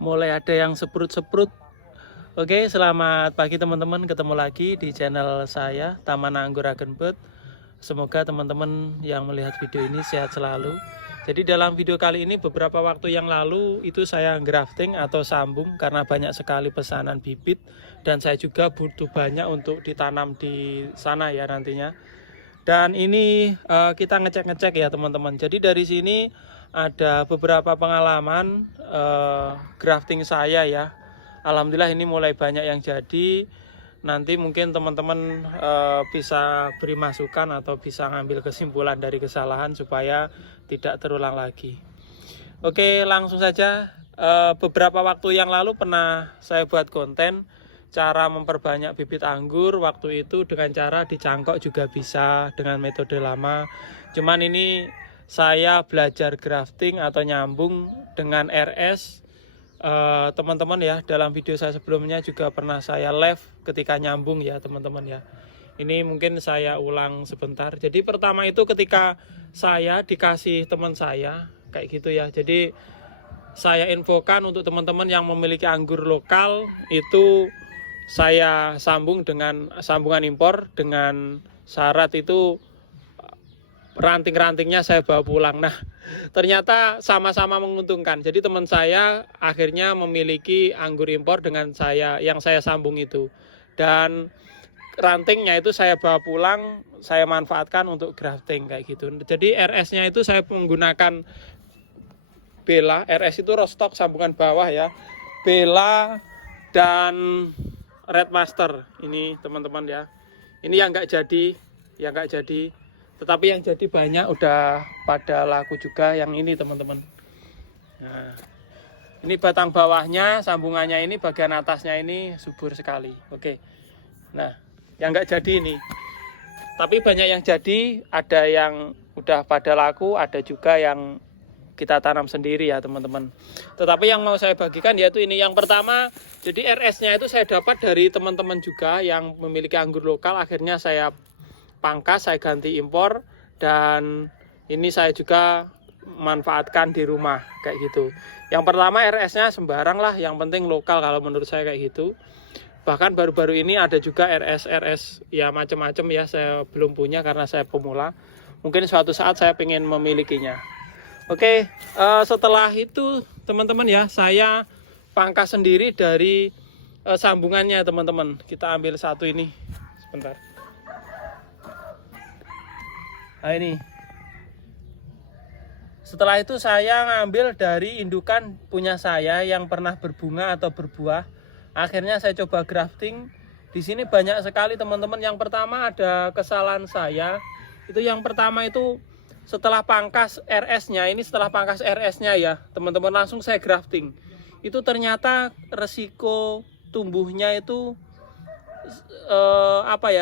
mulai ada yang seprut-seprut. Oke, selamat pagi teman-teman, ketemu lagi di channel saya Taman Anggur Agenbud. Semoga teman-teman yang melihat video ini sehat selalu. Jadi dalam video kali ini beberapa waktu yang lalu itu saya grafting atau sambung karena banyak sekali pesanan bibit dan saya juga butuh banyak untuk ditanam di sana ya nantinya. Dan ini kita ngecek-ngecek ya teman-teman. Jadi dari sini ada beberapa pengalaman grafting saya ya. Alhamdulillah ini mulai banyak yang jadi. Nanti mungkin teman-teman bisa beri masukan atau bisa ngambil kesimpulan dari kesalahan supaya tidak terulang lagi. Oke, langsung saja. Beberapa waktu yang lalu pernah saya buat konten cara memperbanyak bibit anggur. Waktu itu dengan cara dicangkok juga bisa dengan metode lama. Cuman ini saya belajar grafting atau nyambung dengan RS. Teman-teman ya, dalam video saya sebelumnya juga pernah saya live ketika nyambung ya teman-teman ya. Ini mungkin saya ulang sebentar. Jadi pertama itu ketika saya dikasih teman saya kayak gitu ya. Jadi saya infokan untuk teman-teman yang memiliki anggur lokal itu saya sambung dengan sambungan impor dengan syarat itu ranting-rantingnya saya bawa pulang. Nah, ternyata sama-sama menguntungkan. Jadi teman saya akhirnya memiliki anggur impor dengan saya yang saya sambung itu. Dan rantingnya itu saya bawa pulang, saya manfaatkan untuk grafting kayak gitu. Jadi RS-nya itu saya menggunakan Bella, RS itu Rostock sambungan bawah ya. Bella dan Red Master ini teman-teman ya. Ini yang nggak jadi, tetapi yang jadi banyak udah pada laku juga yang ini teman-teman. Nah, ini batang bawahnya, sambungannya ini, bagian atasnya ini subur sekali. Oke. Nah, yang nggak jadi ini. Tapi banyak yang jadi, ada yang udah pada laku, ada juga yang kita tanam sendiri ya teman-teman. Tetapi yang mau saya bagikan yaitu ini. Yang pertama, jadi RS-nya itu saya dapat dari teman-teman juga yang memiliki anggur lokal. Akhirnya saya pangkas, saya ganti impor, dan ini saya juga manfaatkan di rumah kayak gitu. Yang pertama RS-nya sembarang lah, yang penting lokal kalau menurut saya kayak gitu. Bahkan baru-baru ini ada juga RS ya macam-macam ya, saya belum punya karena saya pemula. Mungkin suatu saat saya pengen memilikinya. Oke, setelah itu teman-teman ya, saya pangkas sendiri dari sambungannya teman-teman. Kita ambil satu ini sebentar. Nah ini. Setelah itu saya ngambil dari indukan punya saya yang pernah berbunga atau berbuah. Akhirnya saya coba grafting. Di sini banyak sekali teman-teman. Yang pertama ada kesalahan saya. Itu yang pertama itu setelah pangkas RS-nya. Ini setelah pangkas RS-nya ya teman-teman, langsung saya grafting. Itu ternyata resiko tumbuhnya itu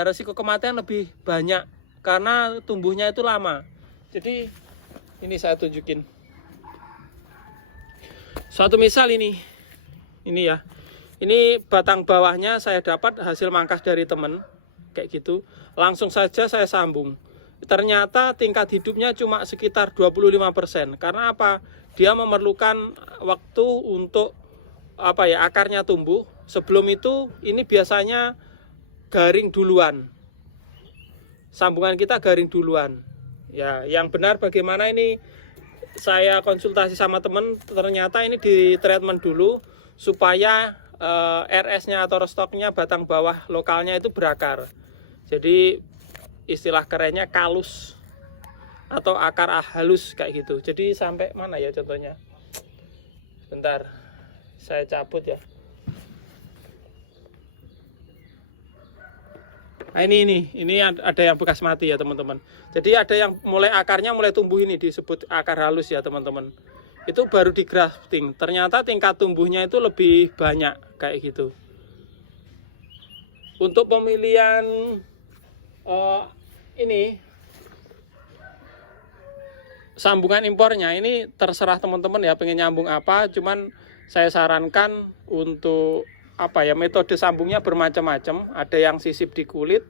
resiko kematian lebih banyak karena tumbuhnya itu lama. Jadi ini saya tunjukin suatu misal ini ya, ini batang bawahnya saya dapat hasil mangkas dari temen kayak gitu, langsung saja saya sambung. Ternyata tingkat hidupnya cuma sekitar 25%. Karena apa? Dia memerlukan waktu untuk akarnya tumbuh. Sebelum itu ini biasanya garing duluan. Sambungan kita garing duluan. Ya, yang benar bagaimana ini saya konsultasi sama teman, ternyata ini di treatment dulu supaya RS-nya atau restoknya batang bawah lokalnya itu berakar. Jadi istilah kerennya kalus atau akar halus kayak gitu. Jadi sampai mana ya contohnya? Bentar, saya cabut ya. Nah ini ada yang bekas mati ya teman-teman. Jadi ada yang mulai akarnya mulai tumbuh, ini disebut akar halus ya teman-teman. Itu baru di grafting. Ternyata tingkat tumbuhnya itu lebih banyak kayak gitu. Untuk pemilihan ini sambungan impornya ini terserah teman-teman ya pengen nyambung apa. Cuman saya sarankan untuk metode sambungnya bermacam-macam. Ada yang sisip di kulit,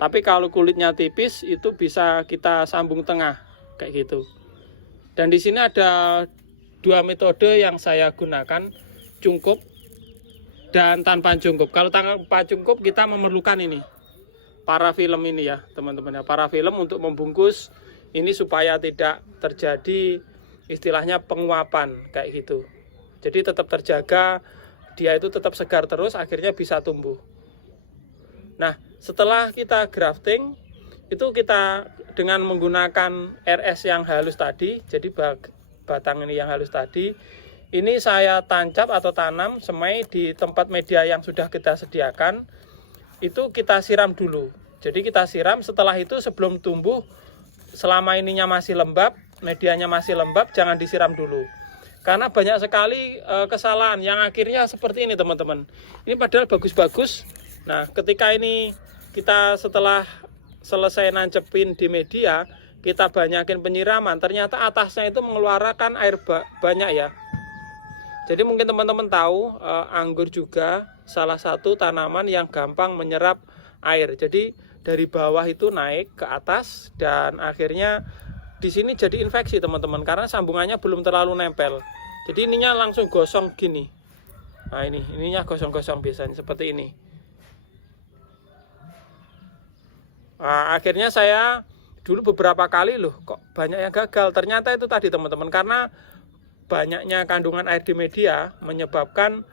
tapi kalau kulitnya tipis itu bisa kita sambung tengah kayak gitu. Dan di sini ada dua metode yang saya gunakan. cungkup dan tanpa cungkup. Kalau tanpa cungkup kita memerlukan ini parafilm ini ya teman-teman ya, parafilm untuk membungkus ini supaya tidak terjadi istilahnya penguapan kayak gitu. Jadi tetap terjaga, dia itu tetap segar terus, akhirnya bisa tumbuh. Nah, setelah kita grafting, itu kita dengan menggunakan RS yang halus tadi, jadi batang ini yang halus tadi, ini saya tancap atau tanam semai di tempat media yang sudah kita sediakan, itu kita siram dulu. Jadi kita siram, setelah itu sebelum tumbuh, selama ininya masih lembab, medianya masih lembab, jangan disiram dulu. Karena banyak sekali kesalahan yang akhirnya seperti ini teman-teman. Ini padahal bagus-bagus. Nah, ketika ini kita setelah selesai nancepin di media, kita banyakin penyiraman, ternyata atasnya itu mengeluarkan air banyak ya. Jadi mungkin teman-teman tahu anggur juga salah satu tanaman yang gampang menyerap air. Jadi dari bawah itu naik ke atas dan akhirnya di sini jadi infeksi teman-teman karena sambungannya belum terlalu nempel. Jadi ininya langsung gosong gini. Nah ininya gosong-gosong biasanya seperti ini. Nah, akhirnya saya dulu beberapa kali loh kok banyak yang gagal. Ternyata itu tadi teman-teman, karena banyaknya kandungan air di media menyebabkan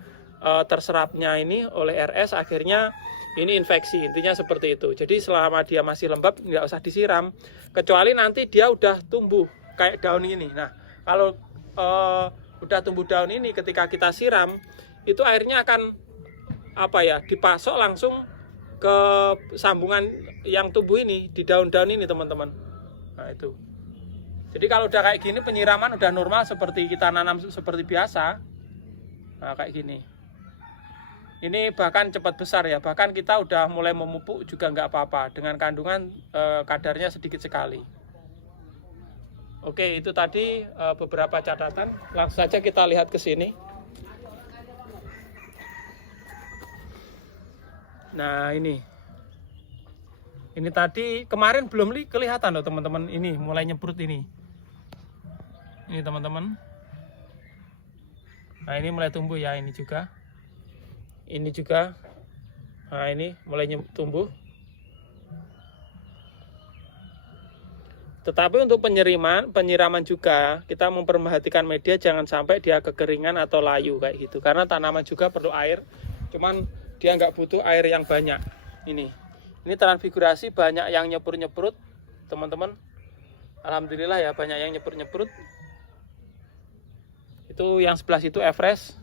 terserapnya ini oleh RS, akhirnya ini infeksi. Intinya seperti itu. Jadi selama dia masih lembab nggak usah disiram, kecuali nanti dia udah tumbuh kayak daun ini. Nah kalau udah tumbuh daun ini, ketika kita siram itu airnya akan dipasok langsung ke sambungan yang tumbuh ini di daun-daun ini teman-teman. Nah itu. Jadi kalau udah kayak gini penyiraman udah normal seperti kita nanam seperti biasa. Nah kayak gini. Ini bahkan cepat besar ya. Bahkan kita udah mulai memupuk juga nggak apa-apa dengan kandungan kadarnya sedikit sekali. Oke, itu tadi beberapa catatan. Langsung saja kita lihat ke sini. Nah ini tadi kemarin belum kelihatan loh teman-teman, ini mulai nyebrut ini teman-teman. Nah ini mulai tumbuh ya, ini juga. Nah ini mulai tumbuh. Tetapi untuk penyiraman juga kita memperhatikan media jangan sampai dia kekeringan atau layu kayak gitu, karena tanaman juga perlu air, cuman dia nggak butuh air yang banyak. Ini transfigurasi banyak yang nyepur-nyeprut teman-teman. Alhamdulillah ya, banyak yang nyepur-nyeprut. Itu yang sebelah situ Everest.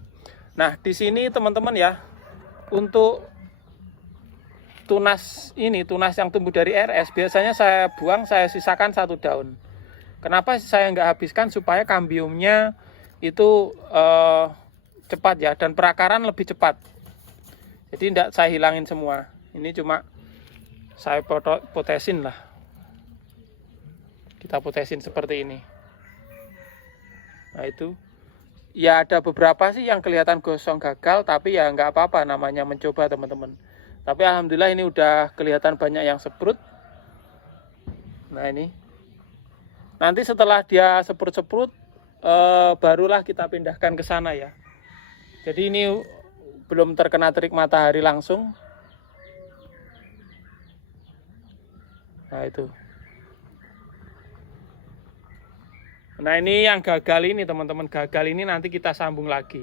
Nah di sini teman-teman ya, untuk tunas yang tumbuh dari RS biasanya saya buang, saya sisakan 1 daun. Kenapa saya nggak habiskan? Supaya kambiumnya itu cepat ya, dan perakaran lebih cepat. Jadi tidak saya hilangin semua. Ini cuma saya potesin lah. Kita potesin seperti ini. Nah itu. Ya ada beberapa sih yang kelihatan gosong gagal, tapi ya nggak apa-apa, namanya mencoba teman-teman. Tapi alhamdulillah ini udah kelihatan banyak yang seprut. Nah ini. Nanti setelah dia seprut-seprut, barulah kita pindahkan ke sana ya. Jadi ini belum terkena terik matahari langsung. Nah itu. Nah ini yang gagal ini teman-teman, gagal ini nanti kita sambung lagi.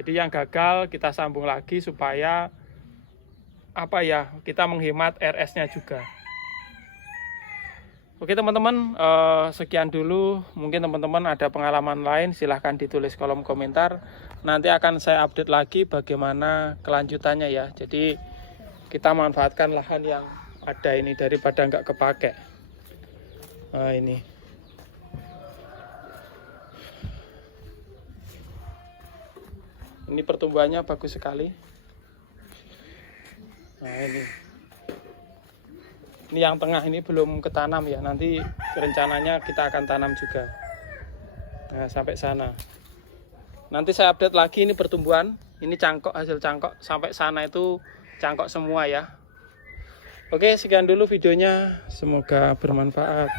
Jadi yang gagal kita sambung lagi supaya kita menghemat RS-nya juga. Oke teman-teman, sekian dulu. Mungkin teman-teman ada pengalaman lain, silahkan ditulis kolom komentar. Nanti akan saya update lagi bagaimana kelanjutannya ya. Jadi kita manfaatkan lahan yang ada ini daripada nggak kepake. Nah ini. Ini pertumbuhannya bagus sekali. Nah ini yang tengah ini belum ketanam ya, nanti rencananya kita akan tanam juga. Nah sampai sana nanti saya update lagi ini pertumbuhan, ini cangkok, hasil cangkok sampai sana itu cangkok semua ya. Oke, sekian dulu videonya, semoga bermanfaat.